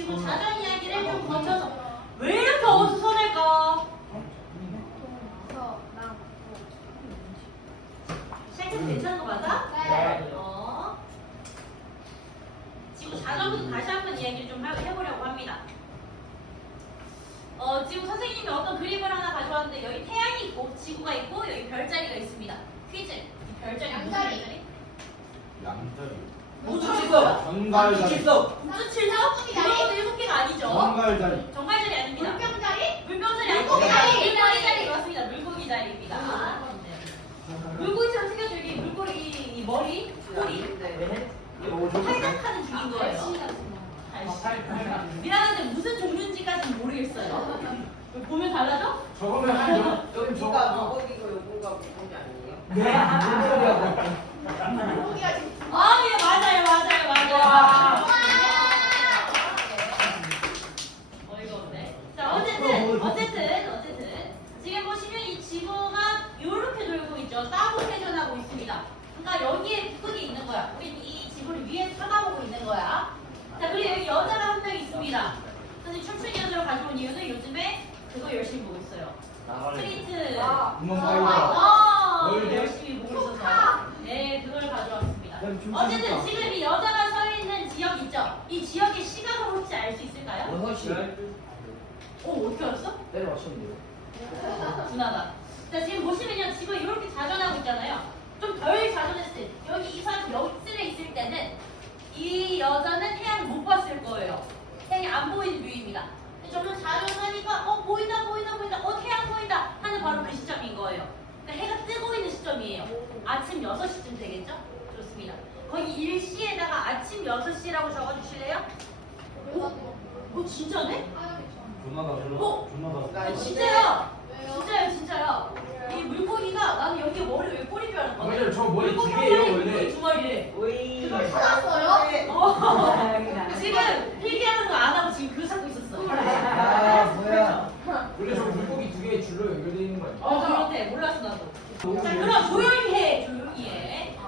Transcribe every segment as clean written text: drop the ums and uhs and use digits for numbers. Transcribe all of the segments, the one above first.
지구 자전 이야기를 좀 거쳐서 왜 이렇게 어수선할까? 시작해도 괜찮은 거 맞아? 네. 지구 자전부터 다시 한번 이야기를 좀 해보려고 합니다. 지금 선생님이 어떤 그림을 하나 가져왔는데 여기 태양이 있고 지구가 있고 여기 별자리가 있습니다. 퀴즈. 이 별자리 무슨 별자리? 양자리. 우주칠석. 정갈자리. 우주칠석? 그것도 일곱 개가 아니죠? 정갈자리. 정갈자리 아닙니다. 물병자리? 물병자리 아닙니다. 물고기 자리 맞습니다. 물고기 자리입니다. 네. 물고기처럼 생겨서 여기 물고기 이 머리, 꼬리 팔딱하는 중인 거예요. 미안한데 무슨 종류인지까지는 모르겠어요. 보면 달라져? 저거면 한 여기 누가 물고기고 요거가 물고기 아니에요? 네. 물고기가 지금 아, 예, 맞아요. 어이가 없네. 자, 어쨌든 지금 보시면 이 지구가 이렇게 돌고 있죠. 사고회전하고 있습니다. 그러니까 여기에 북극이 있는 거야. 우리 이 지구를 위에 쳐다보고 있는 거야. 자, 그리고 여기 여자가 한 명 있습니다. 선생님 춤추는 여자를 가져온 이유는 요즘에 그거 열심히 보고 있어요. 스트리트. 월드? 열심히 보고 있어서. 네, 그걸 가져왔습니다. 어쨌든 지금 이 여자가 서 있는 지역 있죠? 이 지역의 시각을 혹시 알 수 있을까요? 6시. 어떻게 알았어? 내려왔었는데요. 분하다. 자, 지금 보시면요. 지금 이렇게 자전하고 있잖아요. 좀 덜 자전했을 때, 여기 이 사람 옆집에 있을 때는 이 여자는 태양을 못 봤을 거예요. 태양이 안 보이는 뷰입니다. 점점 자전하니까 보인다 태양 보인다 하는 바로 그 시점인 거예요. 그러니까 해가 뜨고 있는 시점이에요. 아침 6시쯤 되겠죠? 좋습니다. 거기 일시에다가 아침 6시라고 적어주실래요? 진짜네? 존나다. 진짜요. 이 물고기가 나는 여기 머리 왜 꼬리 줄 알았거든. 맞아요. 저 머리 물고기 두 한 개예요, 마리, 원래. 물고기 두 마리래. 그걸 찾았어요? 지금 필기하는 거 안 하고 지금 그거 찾고 있었어. 뭐야. 원래 저 물고기 두 개의 줄로 연결되어 있는 거 아니에요? 그렇대. 몰랐어 나도. 자, 그럼 조용히 해.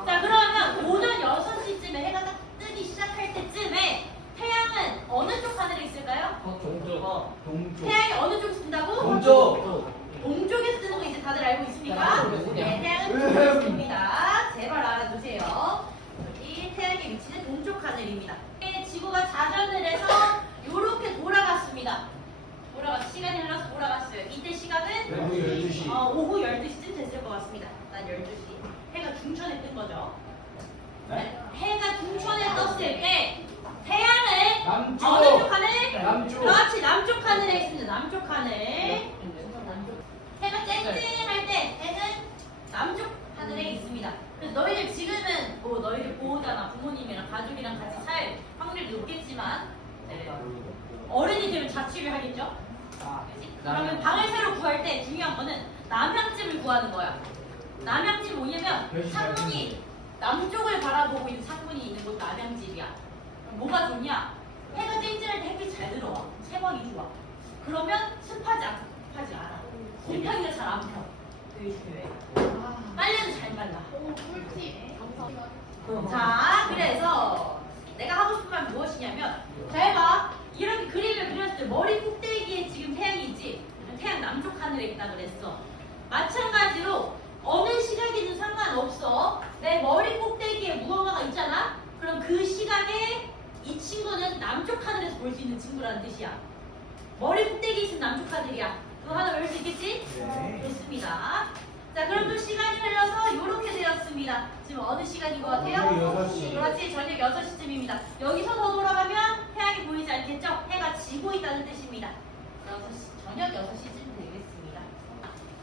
자, 그러면 오전 6시쯤에 해가 딱 뜨기 시작할 때쯤에 태양은 어느 쪽 하늘에 있을까요? 동쪽. 태양이 어느 쪽에 뜬다고? 동쪽. 동쪽에서 뜨는 거 이제 다들 알고 있습니까? 네, 태양은 동쪽에 뜹니다. 제발 알아두세요. 여기 태양의 위치는 동쪽 하늘입니다. 지구가 자전을 해서 이렇게 돌아갔습니다. 시간이 흘러서 돌아갔어요. 이때 시각은 오후 12시. 오후 12시쯤 됐을 것 같습니다. 난 12시. 해가 중천에 뜬 거죠. 네? 해가 중천에 떴을 때 태양은 남쪽. 어느 쪽 하늘? 남쪽. 그렇지, 남쪽 하늘에 있습니다. 남쪽 하늘. 해가 쨍쨍할 때 해는 남쪽 하늘에 있습니다. 그래서 너희들 지금은 너희들 보호자나 부모님이랑 가족이랑 같이 살 확률이 높겠지만 어른이 되면 자취를 하겠죠? 그치? 그러면 방을 새로 구할 때 중요한 거는 남향집을 구하는 거야. 남향집 뭐냐면 창문이 남쪽을 바라보고 있는 창문이 있는 곳 남향집이야. 뭐가 좋냐? 해가 쨍쨍할 때 햇빛 잘 들어와. 채광이 좋아. 그러면 습하지 않아. 곰팡이가 잘 안 펴. 되게 중요해. 빨래도 잘 말라. 꿀팁. 자, 그래서 내가 하고 싶은 말 무엇이냐면 잘 봐. 이렇게 그림을 그렸을 때 머리 꼭대기에 지금 태양이 있지. 태양 남쪽 하늘에 있다 그랬어. 마찬가지로 어느 시각이든 상관없어. 내 머리 꼭대기에 무언가가 있잖아. 그럼 그 시각에 이 친구는 남쪽 하늘에서 볼 수 있는 친구라는 뜻이야. 머리 꼭대기에 있으면 남쪽 하늘이야. 그거 하나 외울 수 있겠지? 네. 좋습니다. 자, 그럼 또 시간이 흘러서 이렇게 되었습니다. 지금 어느 시간인 것 같아요? 저녁 6시. 그렇지, 저녁 6시쯤입니다. 여기서 더 돌아가면 태양이 보이지 않겠죠? 해가 지고 있다는 뜻입니다. 저녁 6시쯤 되겠습니다.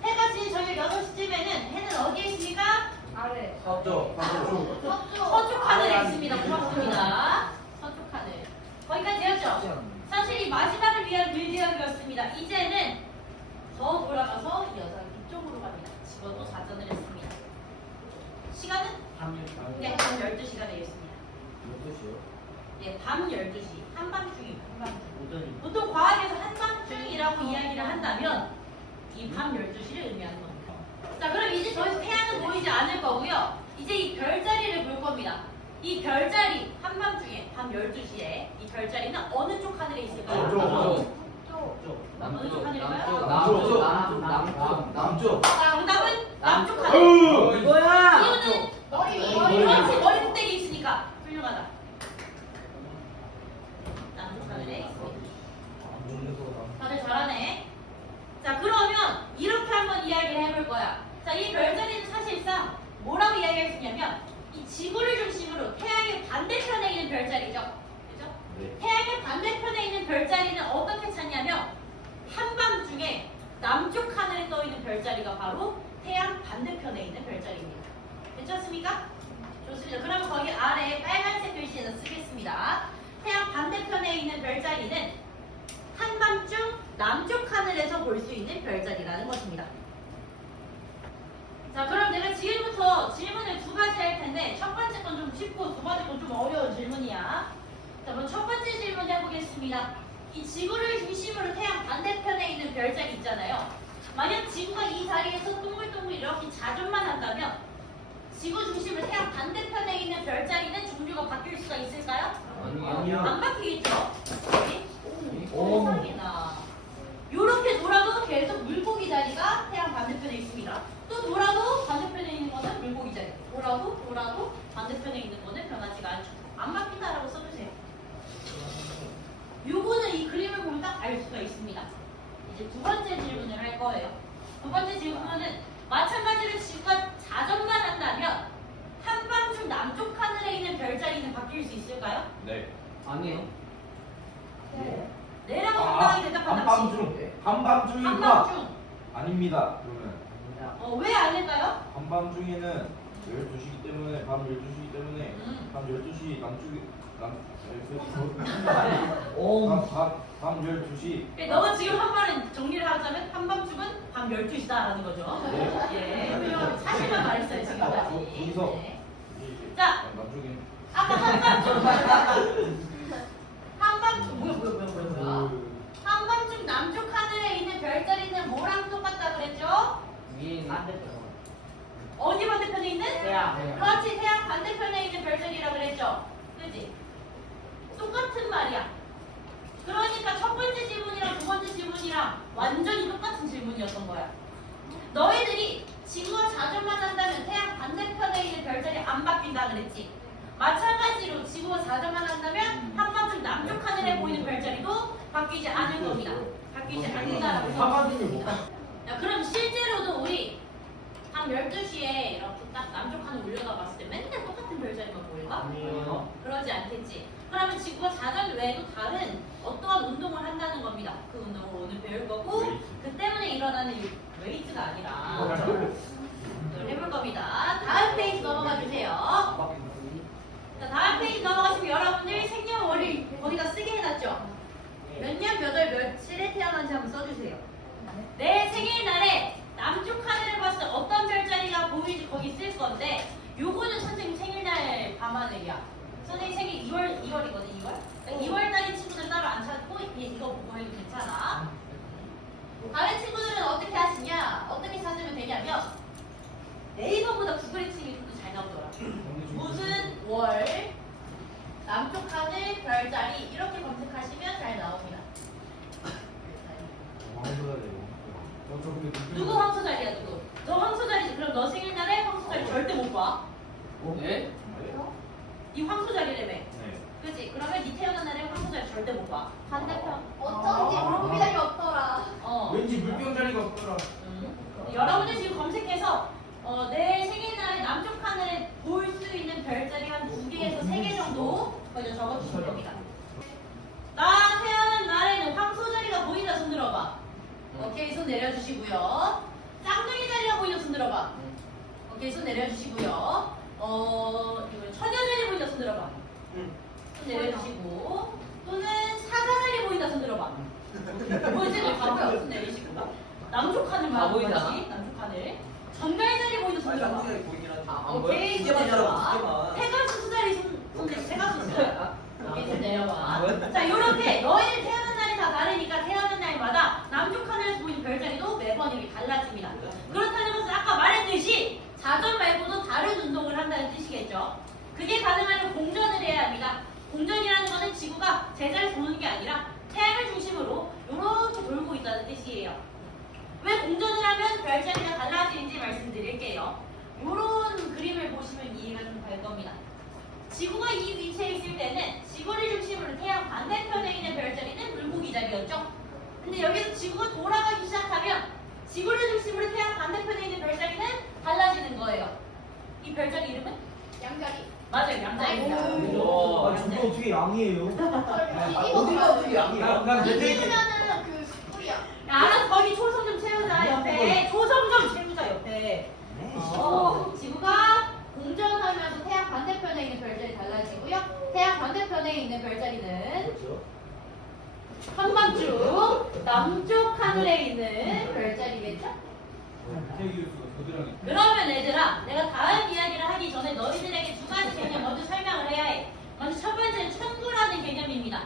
해가 진 저녁 6시쯤에는 해는 어디에 있습니까? 아래. 서쪽. 서쪽 하늘에 있습니다. 그렇습니다. 서쪽 하늘. 거기까지 되었죠? 사실 이 마지막을 위한 빌드업이었습니다. 이제는 더 돌아가서 이 여자가 이쪽으로 갑니다. 집어도 자전을 했습니다. 시간은? 네, 밤 12시가 되겠습니다. 12시요? 예, 밤 12시. 한밤중입니다. 한밤중. 오전이. 보통 과학에서 한밤중이라고 이야기를 한다면 이 밤 12시를 의미하는 겁니다. 자, 그럼 이제 더 이상 태양은 보이지 않을 거고요. 이제 이 별자리를 볼 겁니다. 이 별자리 한밤중에 밤 12시에 이 별자리는 어느 쪽 하늘에 있을까요? 어느 쪽 하늘일까요? 남쪽. 정답은 남쪽 하늘. 이거야. 이유는 머리 그렇지 머리 꼭대기 있으니까 훌륭하다. 남쪽 하늘에 있습니다. 다들 잘하네. 자 그러면 이렇게 한번 이야기를 해볼 거야. 자 이 별자리는 사실상 뭐라고 이야기할 수 있냐면 이 지구를 중심으로 태양의 반대편에 있는 별자리죠. 그죠? 네. 태양의 반대편에 있는 별자리는 어떻게 찾냐면 한밤중에 남쪽 하늘에 떠 있는 별자리가 바로 태양 반대편에 있는 별자리입니다. 괜찮습니까? 좋습니다. 그러면 거기 아래 빨간색 글씨에서 쓰겠습니다. 태양 반대편에 있는 별자리는 한밤중 남쪽 하늘에서 볼 수 있는 별자리라는 것입니다. 자, 그럼 내가 지금부터 질문을 두 가지 할 텐데 첫 번째 건 좀 쉽고 두 번째 건 좀 어려운 질문이야. 자, 그럼 첫 번째 질문 해보겠습니다. 이 지구를 중심으로 태양 반대편에 있는 별자리 있잖아요. 만약 지구가 이 자리에서 동글동글 이렇게 자전만 한다면 지구 중심으로 태양 반대편에 있는 별자리는 종류가 바뀔 수가 있을까요? 아니요. 안 바뀌겠죠? 오. 세상에나. 요렇게 돌아도 계속 물고기 자리가 태양 반대편에 있습니다. 또 돌아도 반대편에 있는 거는 물고기 자리. 돌아도 반대편에 있는 거는 변하지가 않죠. 안 바뀐다라고 써주세요. 요거는 이 그림을 보면 딱 알 수가 있습니다. 이제 두 번째 질문을 할 거예요. 두 번째 질문은 마찬가지로 지구가 자전만 한다면 한밤중 남쪽 하늘에 있는 별자리는 바뀔 수 있을까요? 네. 아니에요. 네라고 당당히 대답한 당시. 한밤중이니까 한밤중. 아닙니다. 그러면 왜 아닐까요? 한밤중에는 12시기 때문에 밤 12시기 때문에 밤 12시 남쪽이 밤 12시 너가 지금 한 말은 정리를 하자면 한밤중은 밤 12시다라는 거죠. 네. 예, 훌륭한 사실만 말했어요 지금까지. 거기서 네. 자, 남쪽에 아까 한밤중 뭐야? 한밤중 남쪽 하늘에 있는 별자리는 뭐랑 똑같다 그랬죠? 위에 반대편. 어디 반대편에 있는? 태양. 그렇지, 태양 반대편에 있는 별자리라 그랬죠? 그지? 똑같은 말이야. 그러니까 첫 번째 질문이랑 두 번째 질문이랑 완전히 똑같은 질문이었던 거야. 너희들이 지구와 자전만 한다면 태양 반대편에 있는 별자리 안 바뀐다 그랬지? 마찬가지로 지구와 자전만 한다면 한밤중 남쪽 하늘에 보이는 별자리도 바뀌지 않을 겁니다. 바뀌지 않는다라고 생각합니다. 자, 그럼 실제로도 우리 밤 12시에 이렇게 딱 남쪽 하늘 올려다 봤을 때 맨날 똑같은 별자리만 보일까? 아니에요. 그러지 않겠지. 그러면 지구가 자전 외에도 다른 어떠한 운동을 한다는 겁니다. 그 운동을 오늘 배울 거고 웨이트. 그 때문에 일어나는 웨이트가 아니라 오늘 해볼 겁니다. 다음 페이지 넘어가 주세요. 자, 다음 페이지 넘어가시면 여러분들 생년월일 거기다 쓰게 해놨죠? 몇 년 몇 월 며칠에 태어난지 한번 써주세요. 내 생일날에 남쪽 하늘을 봤을 때 어떤 별자리가 보이는지 거기 쓸 건데 요거는 선생님 생일날 밤하늘이야. 선생님 생일 2월이거든 2월. 2월 달인 친구들 따로 안 찾고 이거 보고 해도 괜찮아. 다른 친구들은 어떻게 하시냐? 어떻게 찾으면 되냐면 네이버보다 구글에 치기 좀 더 잘 나오더라. 무슨 월 남쪽 하늘 별자리 이렇게 검색하시면 잘 나옵니다. 누구 황소자리야 누구? 너 황소자리지. 그럼 너 생일날에 황소자리 절대 못 봐. 네? 이 황소자리라며. 네. 그치? 그러면 니 태어난 날에 황소자리 절대 못 봐. 반대편. 어쩐지 물고기 자리 없더라. 왠지 물병 자리가 없더라. 여러분들 지금 검색해서 내 생일날에 남쪽 하늘에 볼 수 있는 별자리 한 2개에서 3개 정도 먼저 적어주시면 됩니다. 나 태어난 날에는 황소자리가 보인다 손 들어봐. 오케이, 손 내려주시고요. 쌍둥이 자리가 보인다 손 들어봐. 오케이, 손 내려주시고요. 이거 처녀자리 보인다 손 들어봐. 손 내려주시고. 또는 사자자리 보인다 손 들어봐. 뭐지? 너 바보야. 손 내리시고. 남쪽 하늘 다 보이잖아. 남쪽 하늘. 전갈자리 보인다 손 들어봐. 안 오케이, 보여? 손 내려봐. 페가수스 자리 손 내려. 페가수스. 오케이, 손 내려봐. 자, 요렇게 너희들 태어난 날이 다 다르니까 태어난 날마다 남쪽 하늘에서 보이는 별자리도 매번 이렇게 달라집니다. 그렇다는 것은 아까 말했듯이 자전 말고도 다른 운동을 한다는 뜻이겠죠. 그게 가능하면 제자리 도는 게 아니라 태양을 중심으로 이렇게 돌고 있다는 뜻이에요. 왜 공전을 하면 별자리가 달라지는지 말씀드릴게요. 이런 그림을 보시면 이해가 좀 될 겁니다. 지구가 이 위치에 있을 때는 지구를 중심으로 태양 반대편에 있는 별자리는 물고기 자리였죠. 근데 여기서 지구가 돌아가기 시작하면 지구를 중심으로 태양 반대편에 있는 별자리는 달라지는 거예요. 이 별자리 이름은? 양자리. 맞아요, 양자리입니다. 오. 아, 저거 어떻게 양이에요? 어디가 어떻게 양이야? 이기면은 그 숯불이야. 야, 알아서 거기 초성 좀 채우자 옆에. 초성 좀 채우자 옆에. 지구가 공전하면서 태양 반대편에 있는 별자리 달라지고요. 태양 반대편에 있는 별자리는 그렇죠. 한밤중 남쪽 하늘에 있는 별자리겠죠? 그러면 얘들아, 내가 다음 이야기를 하기 전에 너희들에게 두 가지 개념 먼저 설명을 해야 해. 먼저 첫 번째는 천구라는 개념입니다.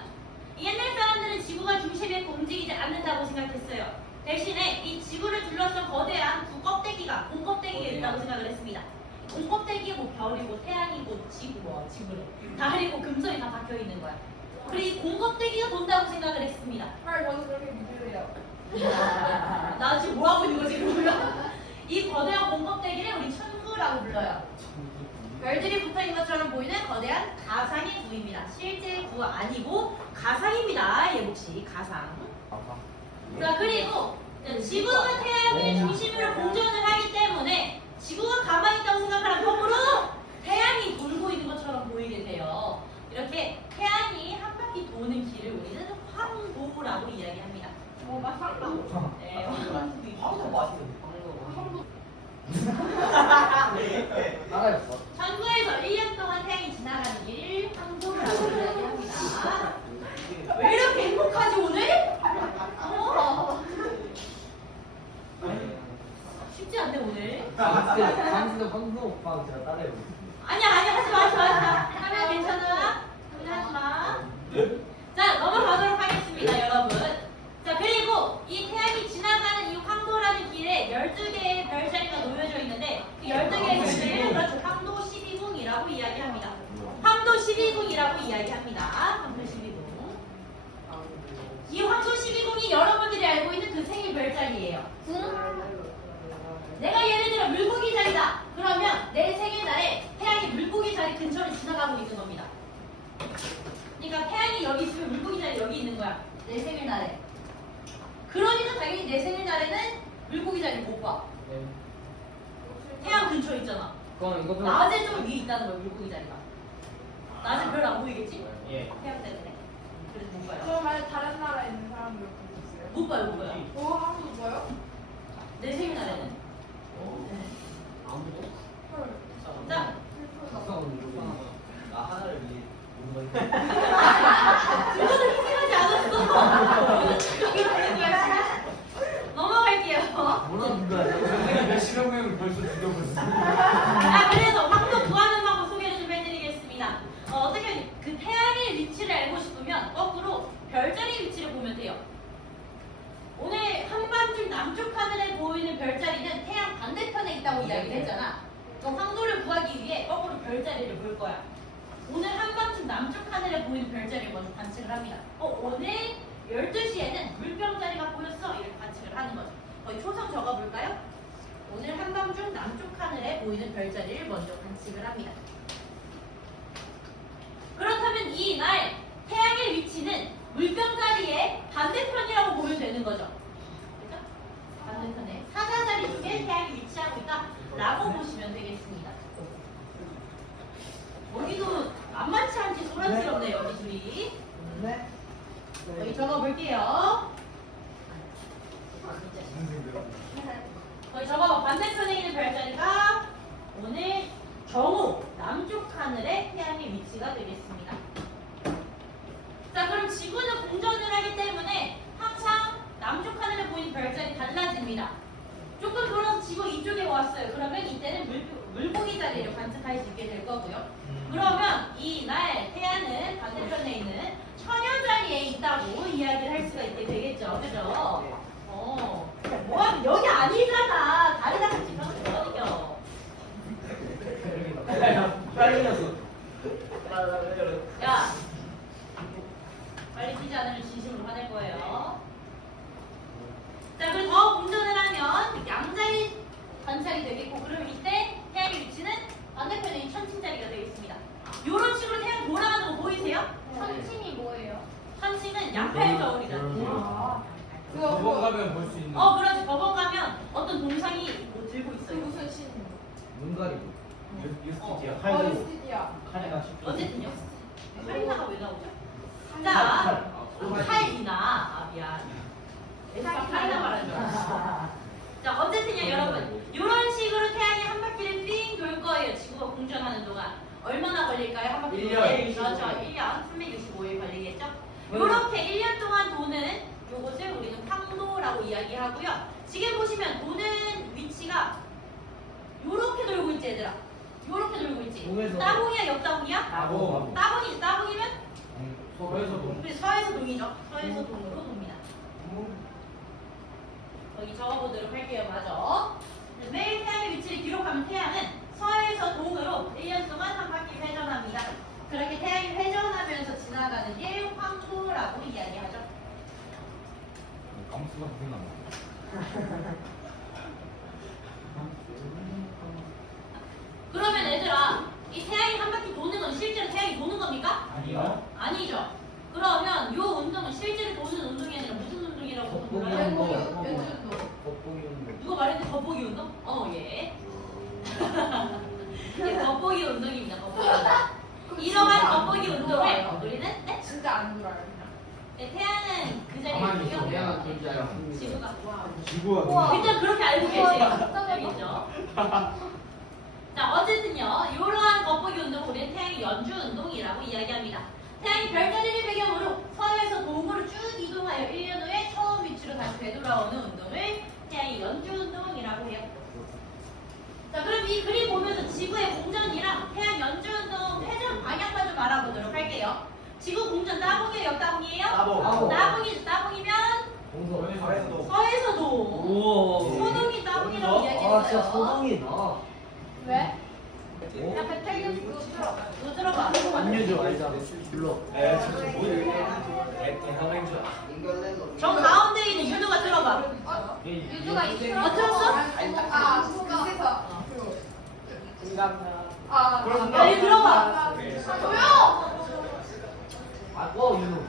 옛날 사람들은 지구가 중심에 움직이지 않는다고 생각했어요. 대신에 이 지구를 둘러싼 거대한 두 껍데기가 공껍데기가 있다고 생각을 했습니다. 공껍데기고 별이고 태양이고 지구래. 달이고 금성이 다 박혀 있는 거야. 그리고 이 공껍데기가 돈다고 생각을 했습니다. 헐, 저도 그렇게 믿으래요. 나 지금 뭐 하고 있는 거지 그러면? 이 거대한 공껍데기를 우리 천구라고 불러요. 별들이 붙어있는 것처럼 보이는 거대한 가상의 구입니다. 실제 구 아니고 가상입니다. 얘 혹시 가상. 자, 그리고 지구가 태양을 중심으로 공전을 하기 때문에 지구가 가만히 있다고 생각하면 거꾸로 태양이 돌고 있는 것처럼 보이게 돼요. 이렇게 태양이 한 바퀴 도는 길을 우리는 황도라고 이야기합니다. 맞다. 네, 황도 맛있어. 따라했어. 천구에서 1년 동안 태양이 지나가는 길 황도라고 이야기합니다. 왜 이렇게 행복하지 오늘? 쉽지 않네 오늘. 강수도 황도 오빠 제가 따라해요. 아니야 하지 마. 하면 괜찮아. 하지 마. 자, 넘어가도록 하겠습니다, 여러분. 자, 그리고 이 태양이 지나가는 이 황도라는 길에 12개의 별자리가 놓여져 있는데 그 12개의 별자리를 그렇죠. 황도 12궁이라고 이야기합니다. 황도 12궁이라고 이야기합니다. 황도 12궁. 이 황도 12궁이 여러분들이 알고 있는 그 생일 별자리예요. 내가 예를 들어 물고기 자리다. 그러면 내 생일날에 태양이 물고기 자리 근처를 지나가고 있는 겁니다. 그러니까 태양이 여기 있으면 물고기 자리 여기 있는 거야. 내 생일날에. 그러니까 당연히 내 생일날에는 물고기 자리 못 봐. 태양 근처에 있잖아. 그럼 이거 낮에 좀 위에 있다는 거야, 물고기 자리가. 낮에 별 안 보이겠지? 예. 태양 때문에. 그래서 못 봐요. 그럼 만약 다른 나라에 있는 사람들 보셨어요? 못 봐요. 한국도 뭐요? 내 생일날에는. 네. 아무도 헐. 자, 나 하나를 위해 오는 거. 이거는 희생하지 않았어. 이거 되는 거야. 넘어갈게요. 뭐라는 거야? 몇십여 명을 벌써 죽여버렸어. 그래서 황도 구하는 방법 소개를 좀 해드리겠습니다. 어떻게 그 태양의 위치를 알고 싶으면 거꾸로 별자리 위치를 보면 돼요. 오늘 한밤중 남쪽 하늘에 보이는 별자리는 태양 반대편에 있다고 이야기를 했잖아. 그럼 황도를 구하기 위해 거꾸로 별자리를 볼 거야. 오늘 한밤중 남쪽 하늘에 보이는 별자리를 먼저 관측을 합니다. 오늘 12시에는 물병자리가 보였어. 이렇게 관측을 하는 거죠. 거기 초성 적어볼까요? 오늘 한밤중 남쪽 하늘에 보이는 별자리를 먼저 관측을 합니다. 그렇다면 이 날 태양의 위치는 물병자리의 반대편이라고 보면 되는 거죠. 그죠? 반대편에 사자자리 쪽에 태양이 위치하고 있다라고 보시면 되겠습니다. 여기도 만만치 않게 소란스럽네요, 여기 둘이. 네. 여기 적어볼게요. 거기 적어봐. 반대편에 있는 별자리가 오늘 정오 남쪽 하늘의 태양의 위치가 되겠습니다. 자, 그럼 지구는 공전을 하기 때문에 항상 남쪽 하늘에 보이는 별자리 달라집니다. 조금 돌아서 지구 이쪽에 왔어요. 그러면 이때는 물고기 자리를 관측할 수 있게 될 거고요. 그러면 이 날 태양은 반대편에 있는 처녀 자리에 있다고 이야기를 할 수가 있게 되겠죠. 그죠? 뭐하면 여기 아니잖아. 다리랑 같이 가면 되거든요. 빨리 났어. 야, 천칭자리가 되겠습니다. 이런 식으로 태양 돌아가는 거 보이세요? 선칭이 뭐예요? 천칭은 양팔 저울이잖아요. 법원 가면 볼 수 있는. 그렇지. 법원 가면 어떤 동상이 뭐 들고 그 있어요. 무슨 신? 눈 가리고. 유스티지야. 버리스티디아. 칼이나 치. 어쨌든요. 카리나가 왜 나오죠? 칼, 자, 칼. 칼이나 미안. 애가 카리나 말하는 줄 알았어. 자, 어쨌든요, 여러분. 이런 식으로 태양이 한 바퀴를 삥 돌 거예요. 지구가 공전하는 동안. 얼마나 걸릴까요? 한 바퀴 1년. 그렇죠. 1년. 365일 걸리겠죠? 이렇게 1년 동안 도는 요것을 우리는 황도라고 이야기하고요. 지금 보시면 도는 위치가 요렇게 돌고 있지, 얘들아. 요렇게 돌고 있지. 동에서. 따봉이야, 옆따봉이야? 따봉. 따봉이지, 따봉이면? 서에서도. 우리 서에서 동이죠. 서에서 동으로 돕니다. 여기 적어보도록 할게요. 맞아. 매일 태양의 위치를 기록하면 태양은 서에서 동으로 1년 동안 한 바퀴 회전합니다. 그렇게 태양이 회전하면서 지나가는 게 황도라고 이야기하죠. 감수가 생각나. 그러면 얘들아, 이 태양이 한 바퀴 도는 건 실제로 태양이 도는 겁니까? 아니요. 아니죠. 그러면 이 운동은 실제로 도는 운동이 아니라 무슨 운동이라고 불러요? 연구 연주도. 겉보기 운동. 누가 말했는데 겉보기 운동? 예. 이게 겉보기 운동입니다. 겉보기 운동. 이러한 겉보기 운동을 우리는 네? 진짜 안 돌아요 그냥. 네, 태양은 그 자리에 가만히 있고요. 있어. 태양은 존재하지 않습니다. 지구가 지구가. 일단 그렇게 알고 계세요. 알겠죠? 자, 어쨌든요. 이러한 겉보기 운동을 우리는 태양의 연주 운동이라고 이야기합니다. 태양이 별자리를 배경으로 서에서 동으로 쭉 이동하여 1년 후에 처음 위치로 다시 되돌아오는 운동을 태양의 연주 운동이라고 해요. 자, 그럼 이 그림 보면서 지구의 공전이랑 태양 연주 운동 회전 방향만 좀 알아보도록 할게요. 지구 공전 따봉이에요, 옆따봉이에요? 따봉. 따봉이죠. 따봉이면 동서. 서에서 동. 우와. 소동이 따봉이라고 아, 진짜 이야기했어요. 소동이다. 왜? 어? 야 배탈균 그거 들어. 너 들어봐. 안유주 알잖아. 불러. 저 가운데 있는 유두가 들어봐. 유주가 있어. 맞췄어? 그래서. 빨리 들어봐. 조용. 아, 윤우.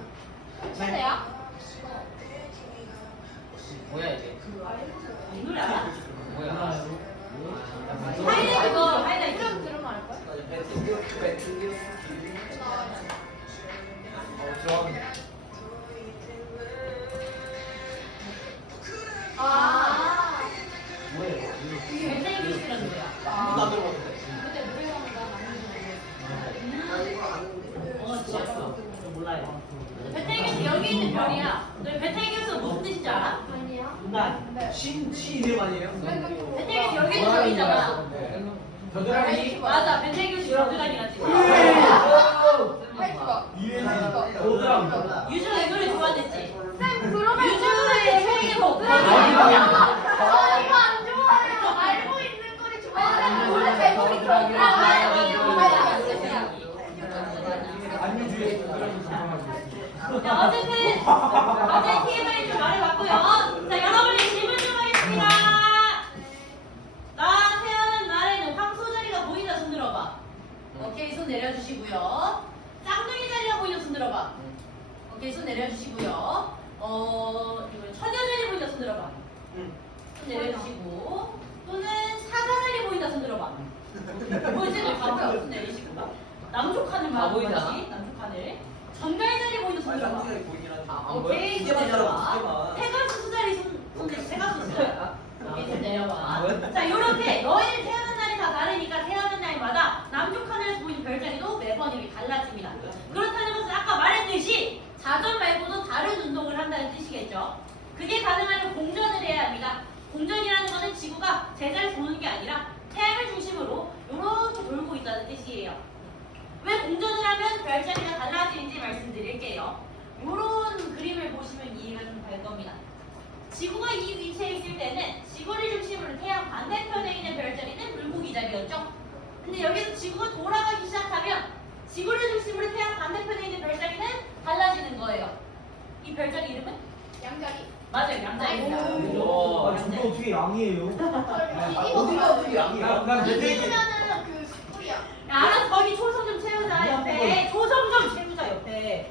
최대야? 뭐야 이게? 이 노래 알아? 뭐야? 하이라이트 거 하이라이트. 좀 들으면 알걸? 아. 뭐야 이거? 이게 벤테이기스라는 노래야. 나 들어봤는데. 근데 노래방은 나안 진짜. 몰라요. 벤테이기스 여기 있는 별이야. 너 벤테이기스 무슨 뜻인지 알아? 아니야. 나 네. 시 이름 아니에요? 벤테이기스 여기 있는 별이잖아. 겨드랑이. 맞아, 벤테이기스 겨드랑이라지. 하이트가. 겨드랑이. 유주가 이 노래 좋아했지. 쌤 그러면 유주의 최애 곡. 이거 안 좋아해요. 알고 있는 거리 좋아해요. 노래 제목이 겨드랑이. 안유주의 겨드랑이 구성하고 있습니다. 자, 어쨌든 갑자기 TMI 좀 말해봤고요. 자, 여러분의 질문 좀 하겠습니다. 나 태어난 날에는 황소 자리가 보인다 손 들어봐. 오케이, 손 내려주시고요. 쌍둥이 자리가 보인다 손 들어봐. 오케이, 손 내려주시고요. 이거 처녀 자리 보인다 손 들어봐. 손 내려주시고 또는 사자 자리 보인다 손 들어봐. 보이지? 바로요. 손 내리시고 남쪽하늘 아, 보이지 보이지? 않아? 남쪽하늘 전갈 자리 보이는 손 들어봐. 보이긴 하지. 오케이, 손 이제만 내려봐. 따라와, 페가수스 자리 손 페가수스. 오케이, 손 내려봐. 뭐야? 자, 요렇게 너희들 태어난 날이 다 다르니까 태어난 날마다 남쪽 하늘에서 보이는 별자리도 매번 이렇게 달라집니다. 그렇다는 것은 아까 말했듯이 자전 말고도 다른 운동을 한다는 뜻이겠죠. 그게 가능하면 공전을 해야 합니다. 공전이라는 것은 지구가 제자리 도는 게 아니라 태양을 중심으로 이렇게 돌고 있다는 뜻이에요. 왜 공전을 하면 별자리가 달라지는지 말씀드릴게요. 이런 그림을 보시면 이해가 좀 될 겁니다. 지구가 이 위치에 있을 때는 지구를 중심으로 태양 반대편에 있는 별자리는 물고기 자리였죠. 근데 여기서 지구가 돌아가기 시작하면 지구를 중심으로 태양 반대편에 있는 별자리는 달라지는 거예요. 이 별자리 이름은? 양자리. 맞아요, 양자리입니다. 아, 저거 어떻게 양이에요? 어디가 어떻게 양이야? 난 멘테이크. 이기면은 그 스쿨이야. 알아서 거기 초성 좀 채우자 옆에. 초성 좀 채우자 옆에.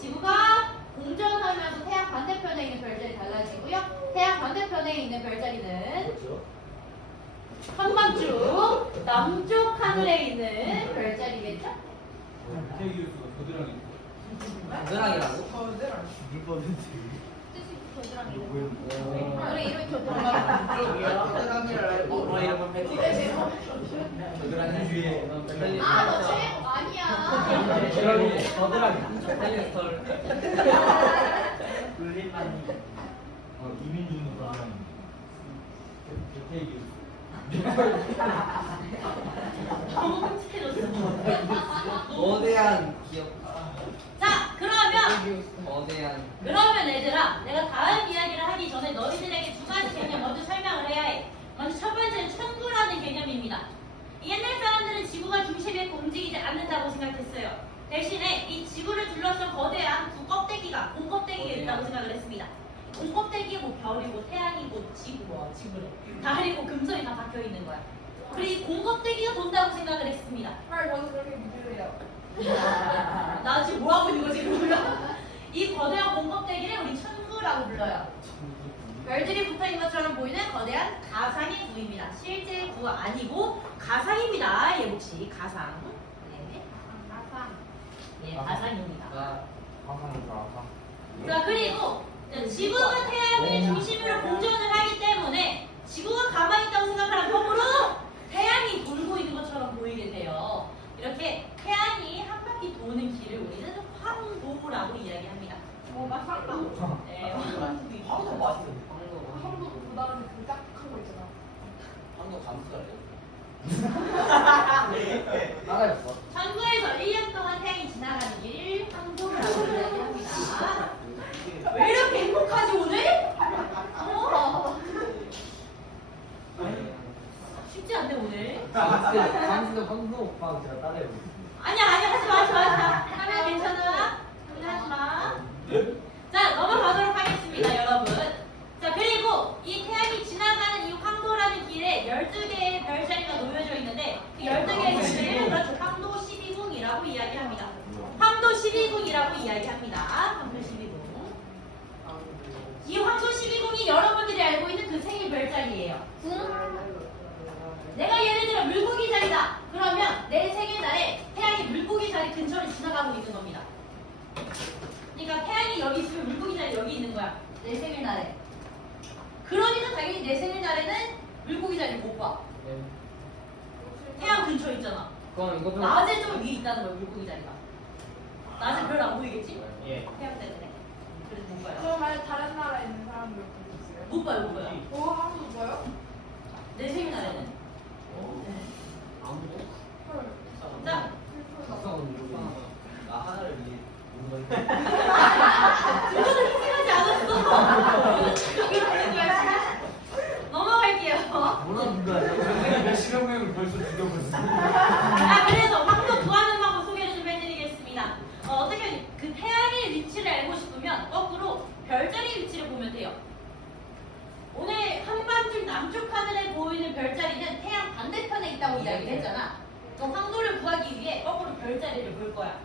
지구가 공전하면서 태양 반대편에 있는 별자리 달라지고요. 태양 반대편에 있는 별자리는 그렇죠. 한밤중 남쪽 하늘에 있는 별자리겠죠? 태기우스가 겨드랑이. 겨드랑이라고? 그래 이름이 겨드랑이. 겨드랑이를 알고 뭐 이런 걸 겨드랑이 주위에. 아너 최고 아니야. 겨드랑이 텔레스톨 룰린만이 이민준은 그러면 태기우스. 너무 끔찍해졌어. 거대한 기억 자 그러면 얘들아 내가 다음 이야기를 하기 전에 너희들에게 두 가지 개념 먼저 설명을 해야 해. 먼저 첫 번째는 천구라는 개념입니다. 옛날 사람들은 지구가 중심에 있고 움직이지 않는다고 생각했어요. 대신에 이 지구를 둘러싼 거대한 두 껍데기가 공껍데기가 있다고 생각을 했습니다. 공껍데기 뭐 별이고 태양이고 지구래. 달이고 금성이 다 박혀 있는 거야. 그리고 이 공껍데기가 돈다고 생각을 했습니다. 헐 저도 그렇게 믿을래요. 나 지금 뭐 하고 있는 거지 그러면? 이 거대한 공껍데기를 우리 천구라고 불러요. 별들이 붙어있는 것처럼 보이는 거대한 가상의 구입니다. 실제 구가 아니고 가상입니다. 얘 혹시 가상. 네, 아상. 네 가상입니다. 화상이다. 자 그리고 지구가 태양의 중심으로 공전을 하기 때문에 지구가 가만히 있다고 생각하면 거꾸로 태양이 돌고 있는 것처럼 보이게 돼요. 이렇게 태양이 한 바퀴 도는 길을 우리는 황도라고 이야기합니다. 나 상도. 네, 황도 맛있어. 상도 보다는 그 딱한 거 있잖아. 황도 감수살이요? 나가였어. 천구에서 1년 동안 태양이 지나가는 길 황도라고 이야기합니다. 왜 이렇게 행복하지 오늘? 쉽지 않네 오늘. 감수 황도 오빠 제가 따라해보고 있습니다. 아니야 하지 마. 하면 괜찮아. 하지 마. 자 넘어가도록 하겠습니다 여러분. 자 그리고 이 태양이 지나가는 이 황도라는 길에 12개의 별자리가 놓여져 있는데 그 12개의 별자리는 그렇죠 황도 12궁이라고 이야기합니다. 황도 12궁이라고 이야기합니다. 황도 12궁. 이 황도 12궁이 여러분들이 알고 있는 그 생일 별자리예요. 내가 예를 들어 물고기 자리다. 그러면 내 생일날에 태양이 물고기 자리 근처를 지나가고 있는 겁니다. 그러니까 태양이 여기 있으면 물고기 자리 여기 있는 거야. 내 생일날에. 그러니까 당연히 내 생일날에는 물고기 자리 못 봐. 태양 근처에 있잖아. 그럼 이거 좀 낮에 좀 위에 있다는 거야 물고기 자리가. 낮에 별로 안 보이겠지? 예. 태양 때문에. 그래서 못 봐요. 그럼 만약 다른 나라에 있는 사람들 보셨어요? 못 봐요. 오 한도 봐요? 내 생일날에는. 네. 아무도 헐. 자. 나 하나를 위해 운동을 그거는 희생하지 않았어. 넘어갈게요. 뭐라 누가요? 몇십여 명을 벌써 죽여버렸어. 자, 그래서 황도 구하는 방법 소개를 좀 해드리겠습니다. 어떻게 그 태양의 위치를 알고 싶으면 거꾸로 별자리 위치를 보면 돼요. 오늘 한밤중 남쪽 하늘에 보이는 별자리는 태양 반대편에 있다고 이야기를 했잖아. 그럼 황도를 구하기 위해 거꾸로 별자리를 볼 거야.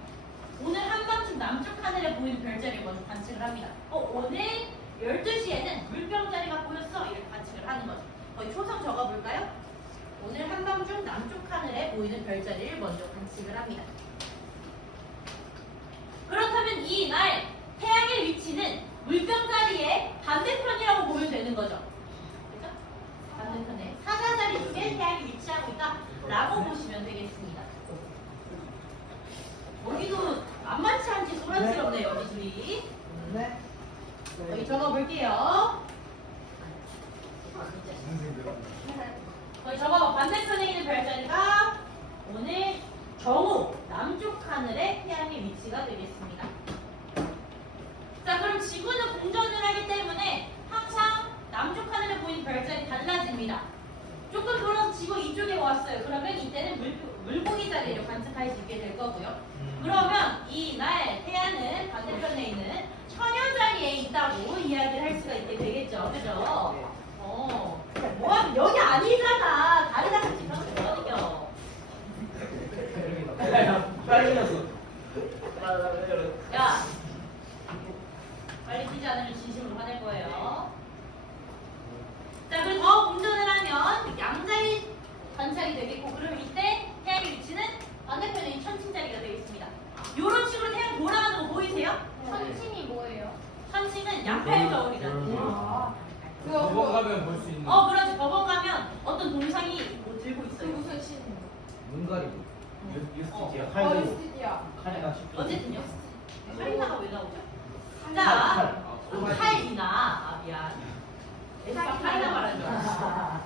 오늘 한밤중 남쪽 하늘에 보이는 별자리를 먼저 관측을 합니다. 오늘 12시에는 물병자리가 보였어. 이렇게 관측을 하는 거죠. 거의 초성 적어볼까요? 오늘 한밤중 남쪽 하늘에 보이는 별자리를 먼저 관측을 합니다. 그렇다면 이날 태양의 위치는 물병자리의 반대편이라고 보면 되는 거죠. 그죠? 반대편에 사자자리 쪽에 태양이 위치하고 있다라고 보시면 되겠습니다. 여기도 만만치 않게 소란스럽네 여기 둘이. 네. 여기 적어볼게요. 거기 적어봐. 반대편에 있는 별자리가 오늘 정오 남쪽 하늘에 태양의 위치가 되겠습니다. 자 그럼 지구는 공전을 하기 때문에 항상 남쪽 하늘에 보이는 별자리 달라집니다. 조금 돌아서 지구 이쪽에 왔어요. 그러면 이때는 물고기 자리를 관측할 수 있게 될 거고요. 그러면 이날 태양은 반대편에 있는 처녀 자리에 있다고 이야기를 할 수가 있게 되겠죠. 그죠? 뭐하면 여기 아니잖아. 다리다 같이 그러면 되거든요. 야, 빨리 뛰지 않으면 진심으로 화낼 거예요. 자, 그리고 더 공전을 하면 양자리 관찰이 되겠고, 그럼 이때 태양의 위치는 반대편에 이 천칭자리가 되어 있습니다. 이런 식으로 태양 돌아가는 거 보이세요? 천칭이 뭐예요? 천칭은 양팔 거울이다. 법원 가면 볼 수 있는. 그렇지. 법원 가면 어떤 동상이 뭐 들고 그 있어요. 무슨 신? 눈 가리고. 유스티지아 어, 칼도 이스티디아. 칼이나 칩. 어쨌든요. 카리나가 왜 나오죠? 칼, 자, 칼. 칼이나. 아, 미안. 애가 카리나 말하는 줄 알았어.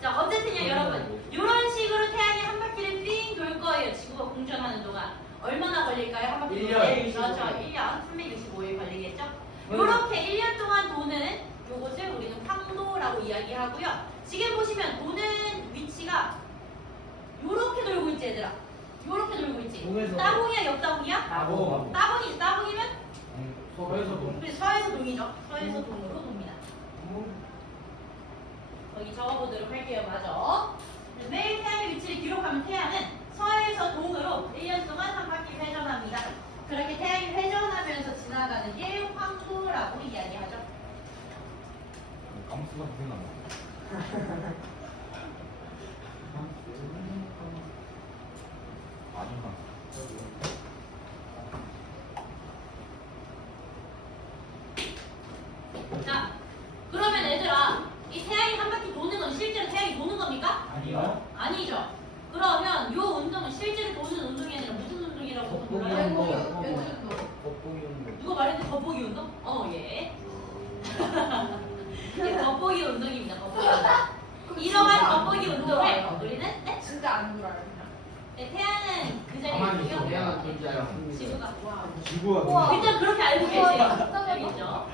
자, 어쨌든요, 여러분. 이런 식으로 태양이 한 바퀴를 삥 돌 거예요. 지구가 공전하는 동안. 얼마나 걸릴까요? 한 바퀴 1년. 도는데? 그렇죠. 1년. 365일 걸리겠죠? 이렇게 1년 동안 도는 요것을 우리는 황도라고 이야기하고요. 지금 보시면 도는 위치가 요렇게 돌고 있지, 얘들아. 요렇게 돌고 있지. 동에서. 따봉이야, 옆따봉이야? 따봉. 따봉이지. 따봉이면 서에서 본. 우리 서에서 동이죠. 서에서 동으로 돕니다. 거기 적어보도록 할게요. 맞아. 매일 태양의 위치를 기록하면 태양은 서에서 동으로 1년 동안 한 바퀴 회전합니다. 그렇게 태양이 회전하면서 지나가는 게 황도라고 이야기하죠. 감수가 생각나. 마지막. 자, 그러면 얘들아, 이 태양이 한 바퀴 도는 건 실제로 태양이 도는 겁니까? 아니요. 아니죠. 그러면 이 운동은 실제로 도는 운동이 아니라 무슨 운동이라고 불러요? 연구 연주도. 겉보기 운동. 누가 말했는데 겉보기 운동? 예. 예, 겉보기 운동입니다. 겉보기 운동. 이러한 겉보기 운동을 우리는 네? 진짜 안 돌아요. 네, 태양은 그 자리에 가만히 있고요. 있어. 태양은 존재 않습니다. 지구가. 지구가 우와. 일단 그렇게 알고 우와, 계세요. 진짜 알겠죠?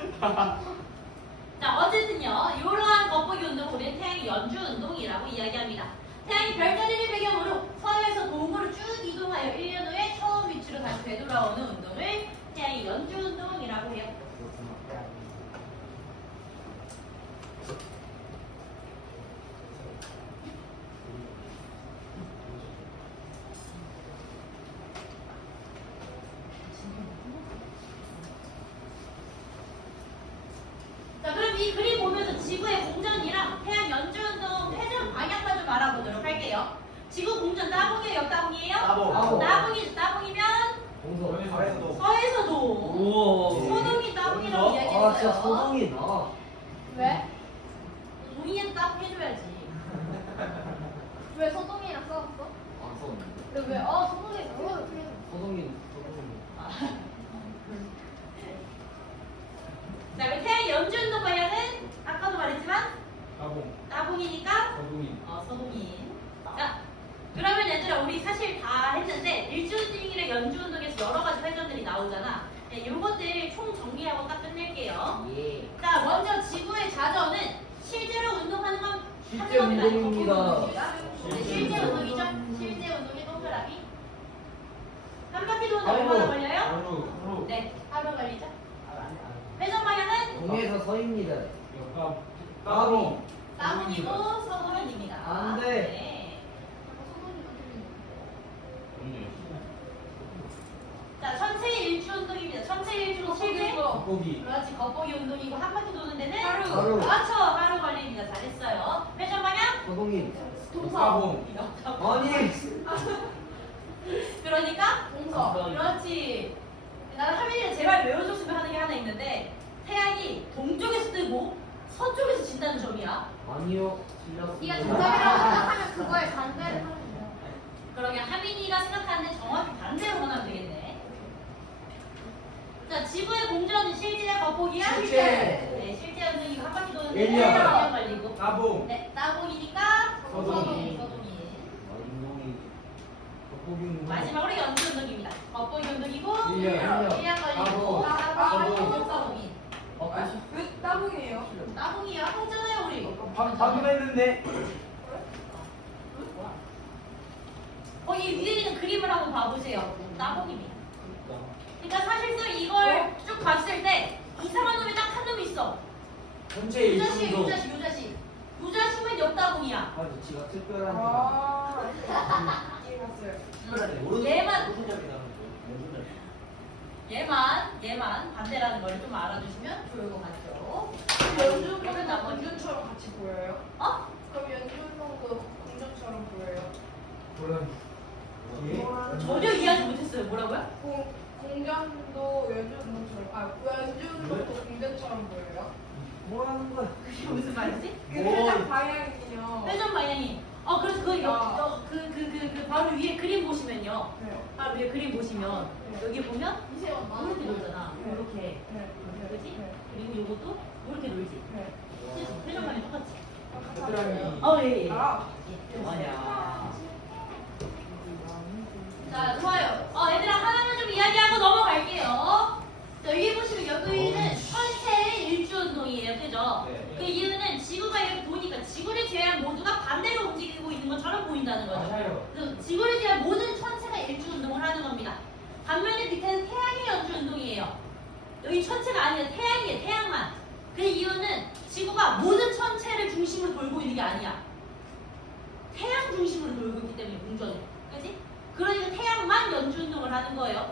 자, 어쨌든요. 이러한 겉보기 운동을 우리는 태양의 연주 운동이라고 이야기합니다. 태양이 별자리를 배경으로 서에서 동으로 쭉 이동하여 1년 후에 처음 위치로 다시 되돌아오는 운동을 태양의 연주 운동이라고 해요. 자, 그럼 이 그림 보면서 지구의 공전이랑 태양 연주 운동 회전 방향만 좀 알아보도록 할게요. 지구 공전 따봉이에요, 옆따봉이에요? 따봉. 따봉이죠. 따봉이면 동서. 서에서도 우와. 소동이 따봉이라고 아, 진짜 이야기했어요. 소동이다. 왜? 동이한테 따봉 해줘야지. 왜 소동이랑 싸웠어? 안 썼는데. 근데 왜? 소동이 그거 소동이. 자, 그럼 태양 연주 운동 방향은 아까도 말했지만 따봉. 따봉이니까 서동인. 서동인. 자, 그러면 얘들아 우리 사실 다 했는데 일주일이랑 연주 운동에서 여러 가지 회전들이 나오잖아. 네, 요것들 총 정리하고 딱 끝낼게요. 예. 자, 먼저 지구의 자전은 실제로 운동하는 건 실제 하는 겁니다. 운동입니다. 네, 실제 운동이죠. 실제 운동이 동그라미. 한 바퀴 도는데 하루. 얼마나 걸려요? 하루. 네, 하루 걸리죠. 회전 방향은 동에서 서입니다. 옆 따봉. 따봉이고 서동인입니다. 안 돼. 네. 자, 천체일주 운동입니다. 천체일주는 실제 겉보기. 그렇지, 겉보기 운동이고 한 바퀴 도는 데는 하루. 하루. 그렇죠, 하루 걸립니다. 잘했어요. 회전 방향? 소동이. 따봉. 아니. 그러니까 동서. 그렇지. 나는 하민이가 제발 외워줬으면 하는 게 하나 있는데 태양이 동쪽에서 뜨고 서쪽에서 진다는 점이야. 아니요. 틀렸습니다. 네가 정답이라고 생각하면 그거에 반대를 하는 거야. 그러면 하민이가 생각하는 정확히 반대로 하면 되겠네. 자, 지구의 공전은 실제야, 겉보기야? 실제. 네, 실제 운동이고 한 바퀴 도는데 1년. 1년 걸리고. 따봉. 네, 따봉이니까 서동인. 서동인. 운동이. 겉보기 운동. 마지막으로 연주 운동입니다. 겉보기 운동이고 1년. 1년 걸리고 서동인. 서동인. 왜 따봉이에요? 따봉이야, 했잖아요 우리. 방금 했는데. 거기 위에 있는 그림을 한번 봐보세요. 따봉입니다. 그러니까 사실상 이걸 쭉 봤을 때 이상한 놈이 딱 한 놈 있어. 전체 유자식, 일주도. 유자식, 유자식. 유자식은 옆따봉이야. 아주 지가 특별한. 이해갔어요. 얘만 얘만 반대라는 걸 좀 알아두시면 좋을 것 같죠. 연준은 다 공전처럼 같이 보여요? 어? 그럼 연준성도 공전처럼 보여요? 그런 전혀 이해하지 못했어요. 뭐라고요? 공전도 연준운동처럼 연준운동도 공전처럼 보여요? 뭐 하는 거야? 그게 무슨 말이지? 그 뭐? 회전 방향이요. 회전 방향이. 그래서 그 바로 위에 그림 보시면요. 네. 바로 위에 그림 보시면 네. 여기 보면 이세원 이렇게 놀잖아. 네. 이렇게. 네. 그지? 네. 그리고 요것도 이렇게 놀지. 네. 그치? 회전 방향 똑같지? 겨드랑이. 예. 아. 아니야. 자, 좋아요. 얘들아, 하나만 좀 이야기하고 넘어갈게요. 자, 여기 보시면 여기는 천체의 일주운동이에요. 그죠? 네. 그 이유는 지구가 이렇게 도니까 지구를 제외한 모두가 반대로 움직이고 있는 것처럼 보인다는 거죠. 맞아요. 그래서 지구를 제외한 모든 천체가 일주운동을 하는 겁니다. 반면에 밑에는 태양의 연주운동이에요. 여기 천체가 아니라 태양이에요. 태양만. 그 이유는 지구가 모든 천체를 중심으로 돌고 있는 게 아니야. 태양 중심으로 돌고 있기 때문에 공전을. 그지? 그러니까 태양만 연주운동을 하는 거예요.